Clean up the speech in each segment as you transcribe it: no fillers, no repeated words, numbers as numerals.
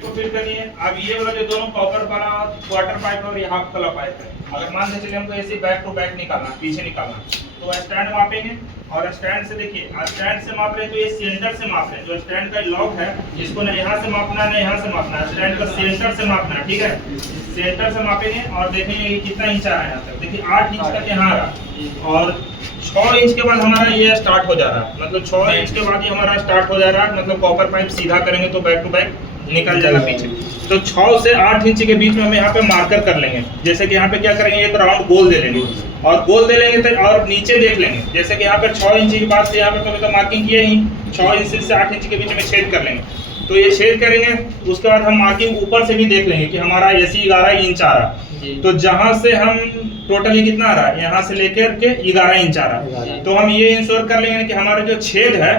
को फिट करनी है। अब ये वाला जो दोनों कॉपर वाला क्वार्टर पाइप और ये हाफ वाला पाइप है, अगर मान के चलिए हमको ऐसे बैक टू बैक निकालना, पीछे निकालना, तो स्टैंड मापेंगे और स्टैंड से देखिए, स्टैंड से माप रहे हैं तो ये सेंटर से माप रहे हैं। जो स्टैंड का लॉक है इसको ना यहाँ से मापना है ना यहाँ से मापना है, स्टैंड का सेंटर से मापना है, ठीक है। सेंटर से मापेंगे और देखेंगे ये कितना इंच आ रहा है यहाँ तक। देखिए 8 इंच तक यहाँ आ रहा और 6 इंच के बाद हमारा ये स्टार्ट हो जा रहा है, मतलब 6 इंच के बाद ये हमारा स्टार्ट हो जा रहा है। मतलब कॉपर पाइप सीधा करेंगे तो बैक टू बैक निकल जाएगा पीछे। तो 6 से 8 इंच के बीच में हम यहाँ पे मार्कर कर लेंगे। जैसे कि यहाँ पे क्या करेंगे, एक राउंड गोल दे लेंगे और गोल दे लेंगे तो और नीचे देख लेंगे। जैसे कि यहाँ पे 6 इंच के बाद से यहाँ पे तो मार्किंग किए ही, 6 इंच से 8 इंच के बीच में छेद कर लेंगे। तो ये छेद करेंगे, उसके बाद हम मार्किंग ऊपर से भी देख लेंगे कि हमारा एसी 11 इंच आ रहा। तो जहां से हम टोटली कितना आ रहा है, यहाँ से लेकर के 11 इंच आ रहा है। तो हम ये इंश्योर कर लेंगे कि हमारा जो छेद है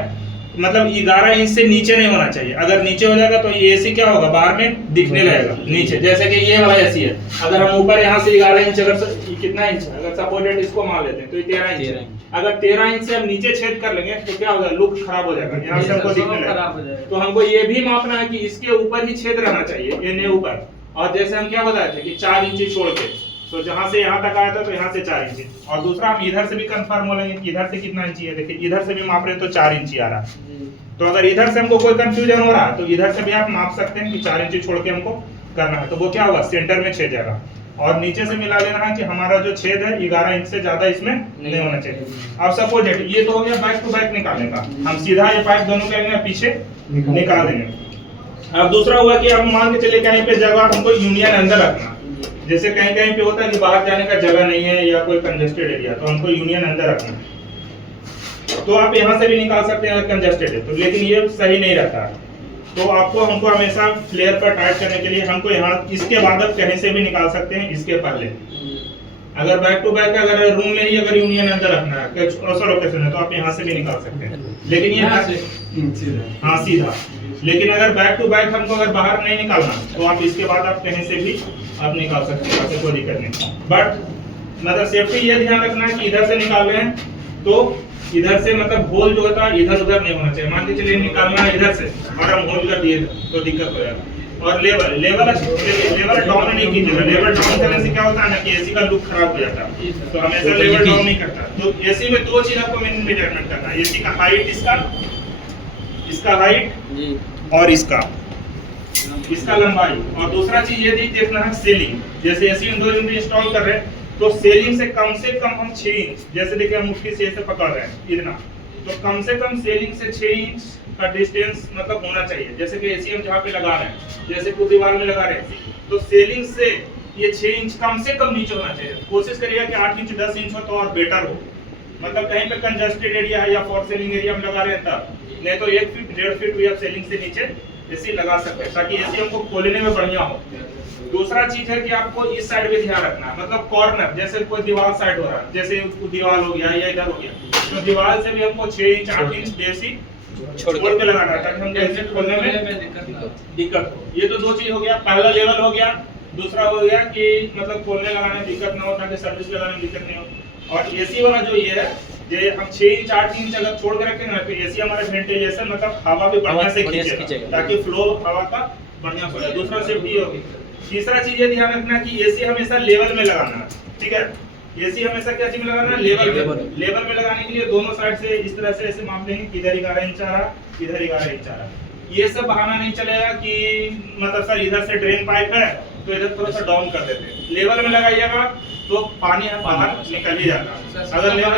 मतलब 11 इंच से नीचे नहीं होना चाहिए। अगर नीचे हो जाएगा तो ये एसी क्या होगा, बाहर में दिखने लगेगा नीचे। जैसे कि ये वाला एसी है, अगर हम ऊपर यहाँ से 11 इंच, अगर कितना इंच है, अगर सपोर्टेड इसको मान लेते हैं तो ये 13 इंच है। अगर 13 इंच से हम नीचे छेद कर लेंगे तो क्या होगा, लुक खराब हो जाएगा, यहाँ से हमको दिखने लगेगा। तो हमको ये भी मापना है कि इसके ऊपर ही छेद रहना चाहिए, ये ऊपर। और जैसे हम क्या बताए थे कि 4 इंच छोड़ के, तो जहां से यहाँ तक आया था तो यहाँ से 4 इंच। और दूसरा हम इधर से भी कंफर्म हो लेंगे कि इधर से कितना इंच है। देखिए इधर से भी माप रहे हैं तो 4 इंच आ रहा है। तो अगर इधर से हमको कोई कंफ्यूजन हो रहा है तो इधर से भी आप माप सकते हैं कि 4 इंच छोड़ के हमको करना है। तो वो क्या होगा, सेंटर में छेद जाएगा। और नीचे से मिला लेना है कि हमारा जो छेद है 11 इंच से ज्यादा इसमें नहीं होना चाहिए। अब सपोज ये तो हो गया बैक टू बैक निकालने का, हम सीधा ये पाइप दोनों करेंगे पीछे निकाल देंगे। अब दूसरा हुआ कि हम मान के चले कहीं पे जगह हमको यूनियन अंदर रखना, जैसे कहीं कहीं पे होता है कि बाहर जाने का जगह नहीं है या कोई कंजेस्टेड एरिया, तो हमको यूनियन अंदर रखना है। तो आप यहाँ से भी निकाल सकते हैं अगर कंजेस्टेड है तो, लेकिन ये सही नहीं रहता है। तो आपको हमको हमेशा फ्लेयर पर टाइट करने के लिए हमको यहाँ इसके बाद आप कहीं से भी निकाल सकते हैं इसके पहले। अगर बैक टू बैक अगर रूम में ही अगर यूनियन अंदर रखना है, ऐसा लोकेशन है, तो आप यहाँ से भी निकाल सकते हैं। लेकिन ये हाँ सीधा। लेकिन अगर बैक टू बैक हमको अगर बाहर नहीं निकालना तो आप इसके बाद आप कहीं से भी आप निकाल सकते हैं, ऐसे कोई दिक्कत नहीं। बट मतलब सेफ्टी ये ध्यान रखना है कि इधर से निकाल रहे हैं तो इधर से मतलब होल जो होता है इधर उधर नहीं होना चाहिए। मान के चलिए निकालना है इधर से, हमारा होल कर दिए तो दिक्कत हो जाएगा। और लेवल डाउन नहीं कीजिएगा। लेवल डाउन करने से क्या होता है ना कि एसी का लुक खराब हो जाता है, तो हमेशा लेवल डाउन नहीं करता। तो एसी में 2 चीज आपको मेजरमेंट करना है, एसी का हाइट, इसका हाइट और इसका लंबाई। और दूसरा चीज ये देखना है सेलिंग। जैसे एसी इंडोर यूनिट इंस्टॉल कर रहे हैं तो सेलिंग से कम हम 6 इंच, जैसे देखिए हम मुट्ठी से ऐसे पकड़ रहे हैं इतना, तो कम से कम सेलिंग से 6 इंच का डिस्टेंस मतलब होना चाहिए। जैसे कि एसी हम जहाँ पे लगा रहे हैं, जैसे कि दीवार में लगा रहे हैं, तो सेलिंग से ये 6 इंच कम से कम नीचे होना चाहिए। कोशिश करिएगा कि 8 इंच 10 इंच हो तो और बेटर हो। मतलब कहीं पे कंजेस्टेड एरिया है या फॉर सेलिंग एरिया में लगा रहे हैं तब, नहीं तो 1 फीट 1.5 फीट भी आप सेलिंग से नीचे एसी लगा सकते हैं ताकि एसी हमको खोलने में बढ़िया हो। दूसरा चीज है कि आपको इस साइड भी ध्यान रखना है, मतलब कॉर्नर, जैसे कोई दीवार साइड हो रहा है, जैसे दीवार हो गया या इधर हो गया, तो दीवार से भी हमको 6 इंच 8 इंच बेसी छोड़ के लगाना है ताकि हम जैसे खोलने में दिक्कत हो। ये तो 2 चीज हो गया, पहला लेवल हो गया। दूसरा हो गया कि मतलब खोलने लगाने में दिक्कत ना हो ताकि सर्विस लगाने में दिक्कत नहीं हो। और एसी वाला जो ये है, ये हम 6 इंच 8 इंच अगर छोड़ के रखेंगे ना तो एसी हमारे वेंटिलेशन मतलब हवा भी बढ़िया से खींचेगा ताकि फ्लो हवा का बढ़िया हो जाए। दूसरा सेफ्टी होगी। तीसरा चीज ये ध्यान रखना कि एसी हमेशा लेवल में लगाना है, ठीक है। एसी हमेशा क्या चीज में लगाना है, लेवल में लगाने के लिए दोनों साइड से इस तरह से ऐसे माप लेंगे कि इधर 11 इंच आ रहा, इधर 11 इंच आ रहा। ये सब बहाना नहीं चलेगा कि मतलब सर इधर से ड्रेन पाइप है तो इधर थोड़ा सा डाउन कर देते हैं। लेवल में लगाइएगा तो पानी बाहर निकल ही जाता। अगर लेवल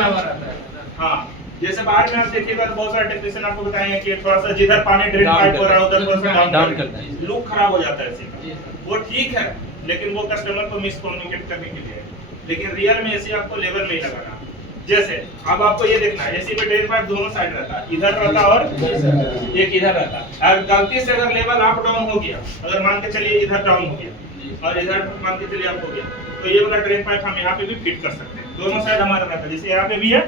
हाँ, जैसे बाहर में आप देखिएगा तो बहुत सारे टेक्नीशियन आपको बताएंगे कि थोड़ा सा जिधर पानी ड्रेन पाइप हो रहा है उधर थोड़ा सा डाउन करता है, लुक खराब हो जाता है एसी का। वो ठीक है, लेकिन वो कस्टमर को मिसकम्युनिकेट करने के लिए। लेकिन रियल में एसी आपको लेवल में ही लगाना। जैसे अब आपको ये देखना है, एसी में ड्रेन पाइप दोनों साइड रहता है, इधर रहता और एक इधर रहता है। अगर गलती से अगर लेवल अप डाउन हो गया, अगर मान के चलिए इधर डाउन हो गया और इधर मान के चलिए अप हो गया, तो ये वाला ड्रेन पाइप हम यहाँ पे भी फिट कर सकते हैं। दोनों साइड हमारा रहता है, जैसे यहाँ पे भी है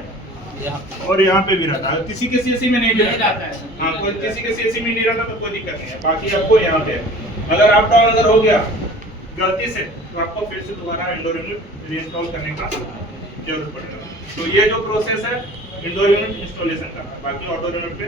और यहाँ पे भी रहता है। किसी एसी में नहीं रहता है, हाँ, कोई किसी एसी में नहीं रहता तो कोई दिक्कत नहीं है। बाकी आपको यहाँ पे अगर अप डाउन अगर हो गया गलती से तो आपको फिर से दोबारा इंडोर यूनिट रीइंस्टॉल करने का जरूरत पड़ेगा। तो ये जो प्रोसेस है इंडोर यूनिट इंस्टॉलेशन का, बाकी आउटडोर यूनिट पे